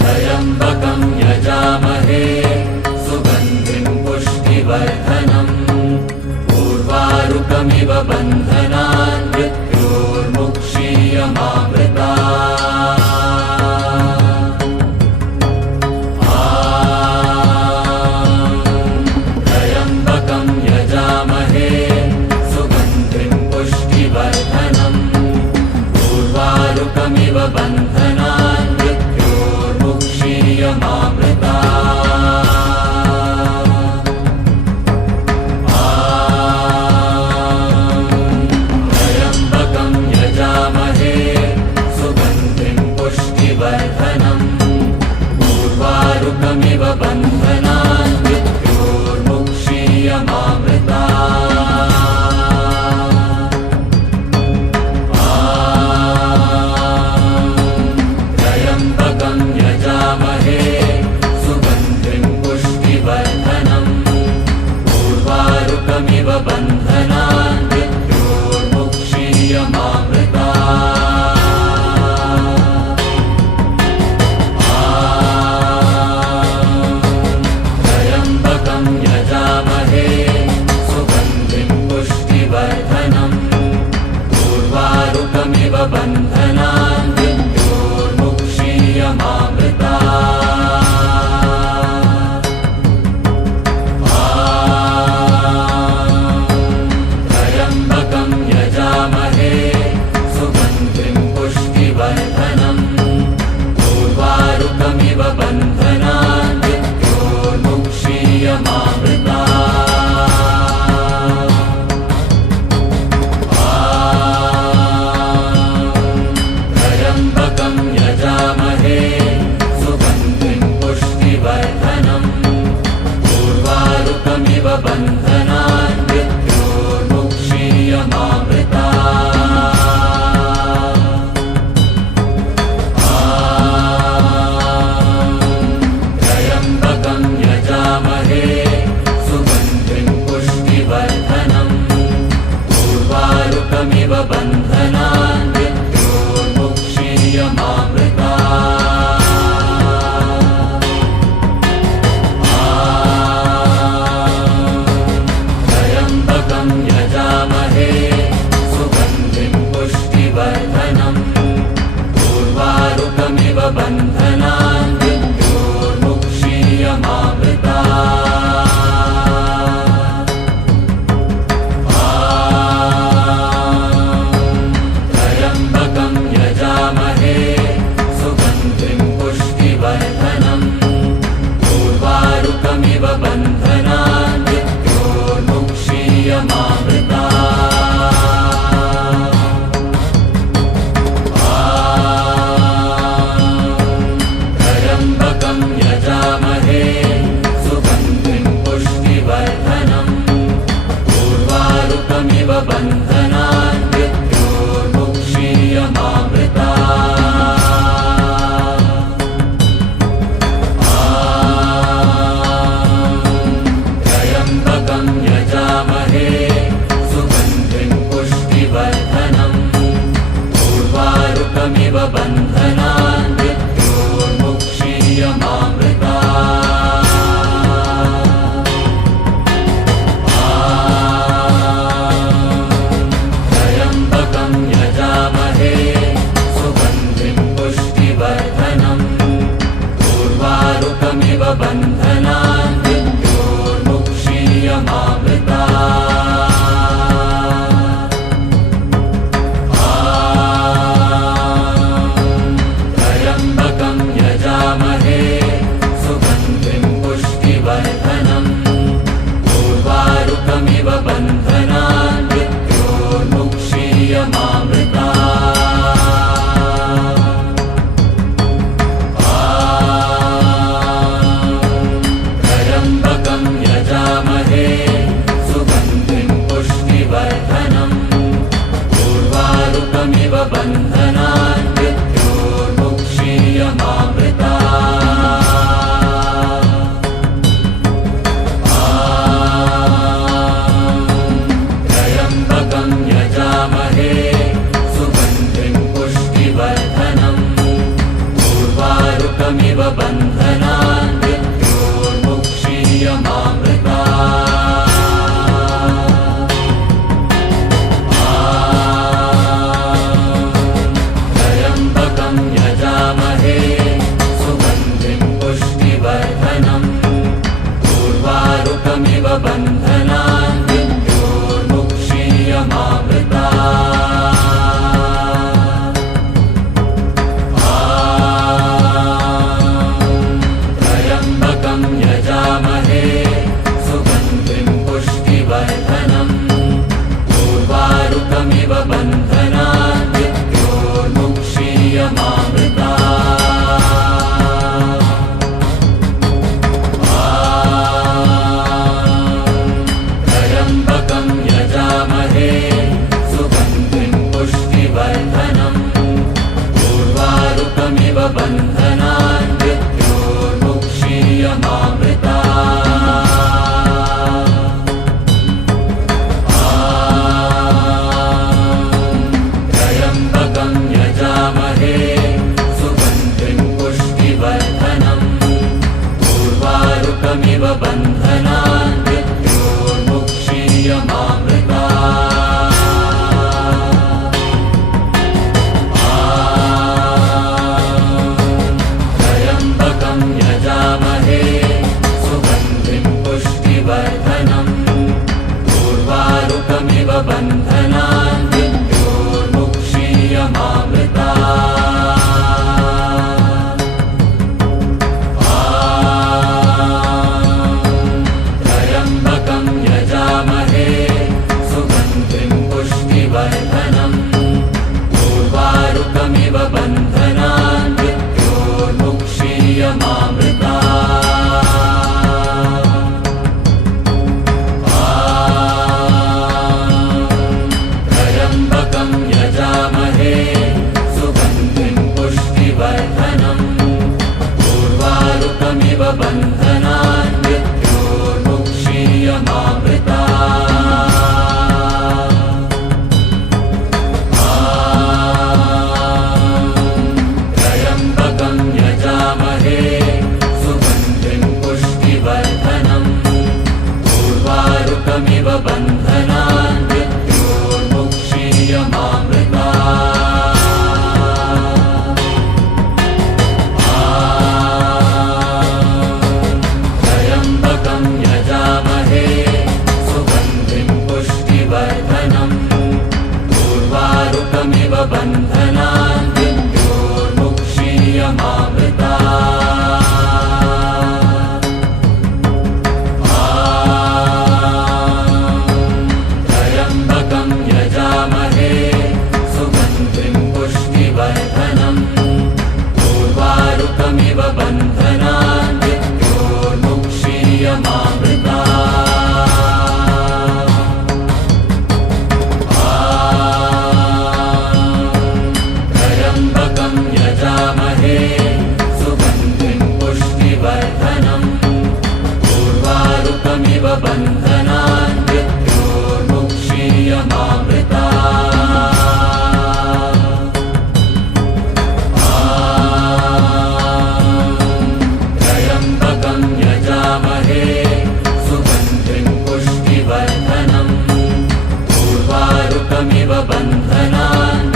त्र्यम्बकं यजामहे सुगन्धिं पुष्टिवर्धनम् उर्वारुकमिव बन्धनान् मृत्योर्मुक्षीयमामृतात्। त्र्यम्बकं यजामहे सुगन्धिं पुष्टिवर्धनम् उर्वारुकमिव बन्धनान् मृत्योर्मुक्षीयमामृतात्। त्र्यम्बकं यजामहे सुगन्धिं पुष्टिवर्धनम् उर्वारुकमिव बन्धनान् मृत्योर्मुक्षीयमामृतात्। त्र्यम्बकं यजामहे सुगन्धिं पुष्टिवर्धनम् उर्वारुकमिव बन्धनान् मृत्योर्मुक्षीयमामृतात्। त्र्यम्बकं यजामहे सुगन्धिं पुष्टिवर्धनम् उर्वारुकमिव बन्धनान् मृत्योर्मुक्षीयमामृतात्। त्र्यम्बकं यजामहे सुगन्धिं पुष्टिवर्धनम् उर्वारुकमिव बन्धनान् मृत्योर्मुक्षीयमामृतात्। त्र्यम्बकं यजामहे सुगन्धिं पुष्टिवर्धनम् उर्वारुकमिव बन्धनान् मृत्योर्मुक्षीयमामृतात्। त्र्यम्बकं यजामहे सुगन्धिं पुष्टिवर्धनम् उर्वारुकमिव बन्धनान् मृत्योर्मुक्षीयमामृतात्। त्र्यम्बकं यजामहे सुगन्धिं पुष्टिवर्धनम् उर्वारुकमिव बन्धनान् मृत्योर्मुक्षीयमामृतात्। त्र्यम्बकं यजामहे सुगन्धिं पुष्टिवर्धनम् उर्वारुकमिव बन्धनान् मृत्योर्मुक्षीयमामृतात्। त्र्यम्बकं यजामहे सुगन्धिं पुष्टिवर्धनम् उर्वारुकमिव बन्धनान् मृत्योर्मुक्षीयमामृतात्। त्र्यम्बकं यजामहे सुगन्धिं पुष्टिवर्धनम् उर्वारुकमिव बन्धनान् मृत्योर्मुक्षीयमामृतात्। त्र्यम्बकं यजामहे सुगन्धिं पुष्टिवर्धनम् उर्वारुकमिव बन्धनान् मृत्योर्मुक्षीयमामृतात्। त्र्यम्बकं यजामहे सुगन्धिं पुष्टिवर्धनम् उर्वारुकमिव बन्धनान् मृत्योर्मुक्षीयमामृतात्। त्र्यम्बकं यजामहे बन्धनान् मृत्योर्मुक्षीयमामृतात् त्र्यम्बकं यजामहे सुगन्धिं पुष्टिवर्धनम् उर्वारुकमिव बन्धनान् मृत्योर्मुक्षीयमामृतात् त्र्यम्बकं यजामहे सुगन्धिं पुष्टिवर्धनम् उर्वारुकमिव बन्धनान् त्र्यम्बकं यजामहे सुगन्धिं पुष्टिवर्धनम् उर्वारुकमिव बन्धनान् त्र्यम्बकं यजामहे सुगन्धिं पुष्टिवर्धनम् उर्वारुकमिव बन्धनान् त्र्यम्बकं यजामहे सुगन्धिं पुष्टिवर्धनम् उर्वारुकमिव बन्धनान् त्र्यम्बकं यजामहे सुगन्धिं पुष्टिवर्धनम् उर्वारुकमिव बन्धनान् त्र्यम्बकं यजामहे सुगन्धिं पुष्टिवर्धनम् उर्वारुकमिव बन्धनान् त्र्यम्बकं यजामहे सुगन्धिं पुष्टिवर्धनम् उर्वारुकमिव बन्धनान् त्र्यम्बकं यजामहे सुगन्धिं पुष्टिवर्धनम् उर्वारुकमिव बन्धनान् त्र्यम्बकं यजामहे सुगन्धिं पुष्टिवर्धनम् उर्वारुकमिव बन्धनान् त्र्यम्बकं यजामहे सुगन्धिं पुष्टिवर्धनम् उर्वारुकमिव बन्धनान्